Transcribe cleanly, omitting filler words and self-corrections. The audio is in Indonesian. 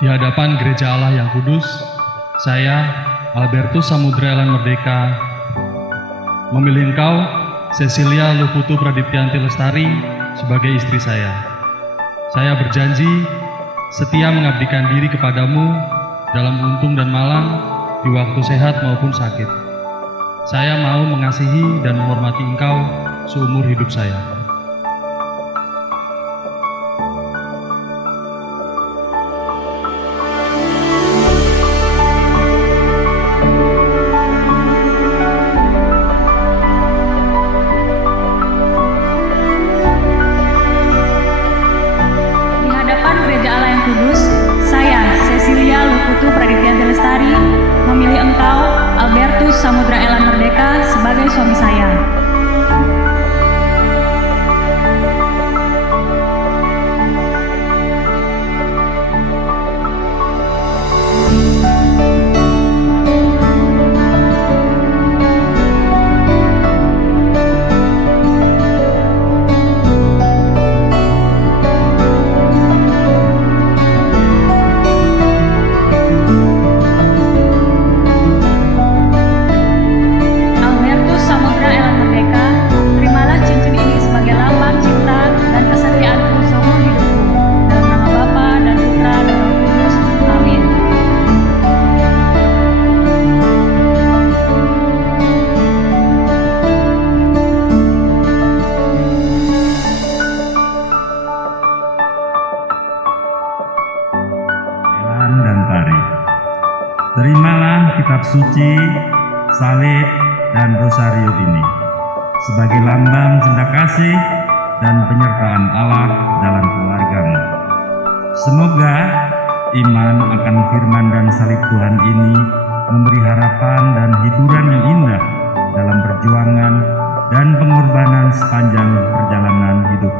Di hadapan Gereja Allah yang Kudus, saya, Albertus Samudra Elan Merdeka, memilih engkau, Cecilia Luputu Pradiptianti Lestari, sebagai istri saya. Saya berjanji setia mengabdikan diri kepadamu dalam untung dan malang, di waktu sehat maupun sakit. Saya mau mengasihi dan menghormati engkau seumur hidup saya. Kudus, saya, Cecilia Luputu Pradiptianti Lestari, memilih engkau, Albertus Samudra Elan Merdeka, sebagai suami saya. Dan tari. Terimalah kitab suci, salib, dan rosario ini sebagai lambang cinta kasih dan penyertaan Allah dalam keluargamu. Semoga iman akan firman dan salib Tuhan ini memberi harapan dan hiburan yang indah dalam perjuangan dan pengorbanan sepanjang perjalanan hidup